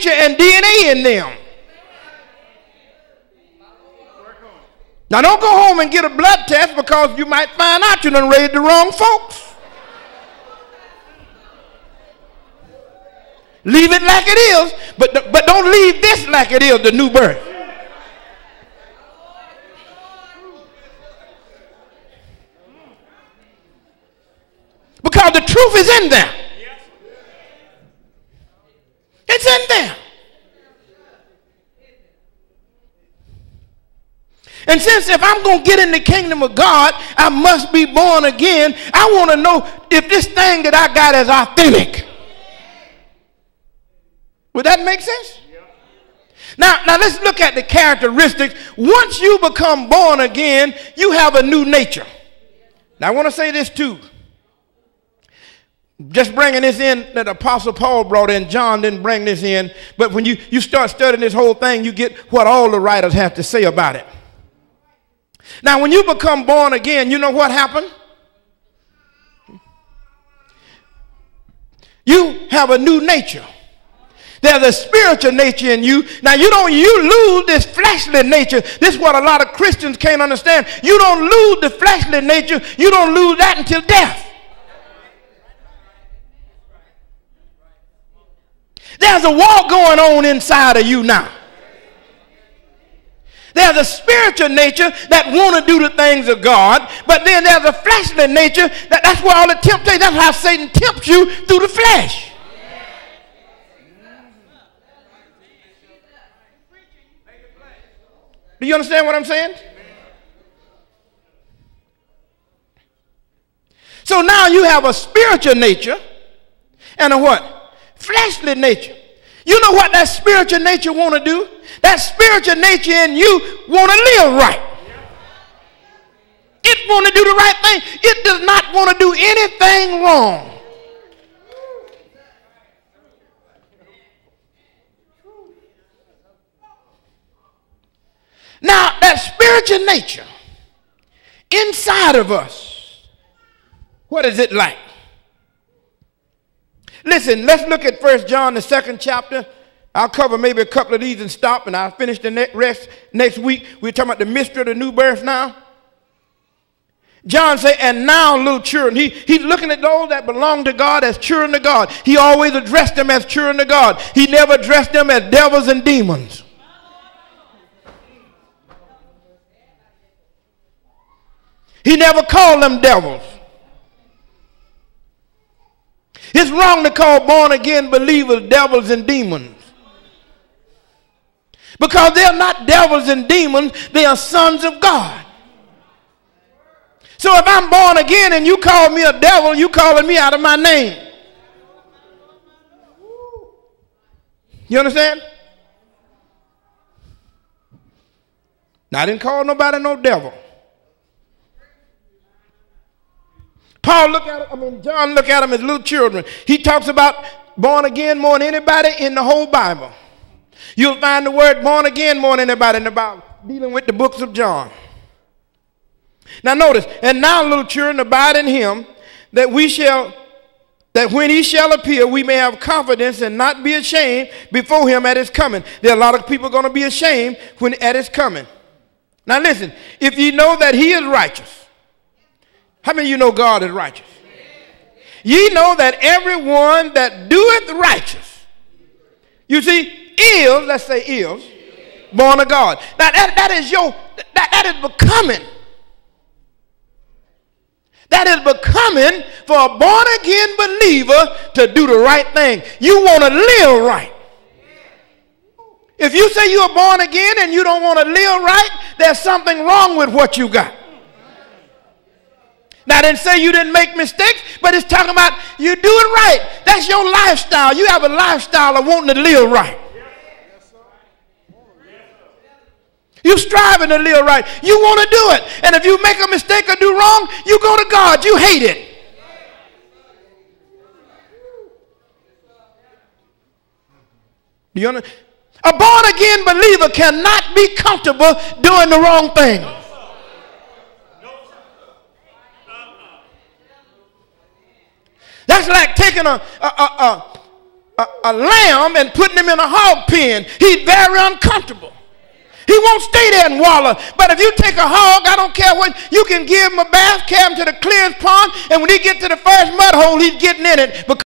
nature and DNA in them. Now don't go home and get a blood test because you might find out you done raised the wrong folks. Leave it like it is, but don't leave this like it is, the new birth. Because the truth is in there. It's in there. And since if I'm going to get in the kingdom of God, I must be born again, I want to know if this thing that I got is authentic. Would that make sense? Now let's look at the characteristics. Once you become born again, you have a new nature. Now I want to say this too. Just bringing this in that Apostle Paul brought in. John didn't bring this in. But when you start studying this whole thing, you get what all the writers have to say about it. Now when you become born again, you know what happened? You have a new nature. There's a spiritual nature in you. Now you lose this fleshly nature. This is what a lot of Christians can't understand. You don't lose the fleshly nature. You don't lose that until death. There's a war going on inside of you now. There's a spiritual nature that want to do the things of God, but then there's a fleshly nature that's where all the temptation, that's how Satan tempts you through the flesh. Do you understand what I'm saying? So now you have a spiritual nature and a what? Fleshly nature. You know what that spiritual nature want to do? That spiritual nature in you want to live right. It want to do the right thing. It does not want to do anything wrong. Now, that spiritual nature inside of us, what is it like? Listen, let's look at 1 John, the 2nd chapter. I'll cover maybe a couple of these and stop, and I'll finish the rest next week. We're talking about the mystery of the new birth now. John said, and now, little children. He's looking at those that belong to God as children of God. He always addressed them as children of God. He never addressed them as devils and demons. He never called them devils. It's wrong to call born-again believers devils and demons. Because they're not devils and demons, they are sons of God. So if I'm born again and you call me a devil, you calling me out of my name. You understand? Now I didn't call nobody no devil. John look at them as little children. He talks about born again more than anybody in the whole Bible. You'll find the word born again more than anybody in the Bible, dealing with the books of John. Now notice, and now little children abide in him, that when he shall appear, we may have confidence and not be ashamed before him at his coming. There are a lot of people going to be ashamed at his coming. Now listen, if ye know that he is righteous, how many of you know God is righteous? Ye know that everyone that doeth righteous, you see, is, let's say is, born of God. Now that is becoming. That is becoming for a born-again believer to do the right thing. You want to live right. If you say you are born again and you don't want to live right, there's something wrong with what you got. Now, I didn't say you didn't make mistakes, but it's talking about you do it right. That's your lifestyle. You have a lifestyle of wanting to live right. You're striving to live right. You want to do it. And if you make a mistake or do wrong, you go to God. You hate it. A born-again believer cannot be comfortable doing the wrong thing. That's like taking a a lamb and putting him in a hog pen, he's very uncomfortable. He won't stay there and wallow. But if you take a hog, I don't care what, you can give him a bath, carry him to the clearest pond, and when he get to the first mud hole, he's getting in it because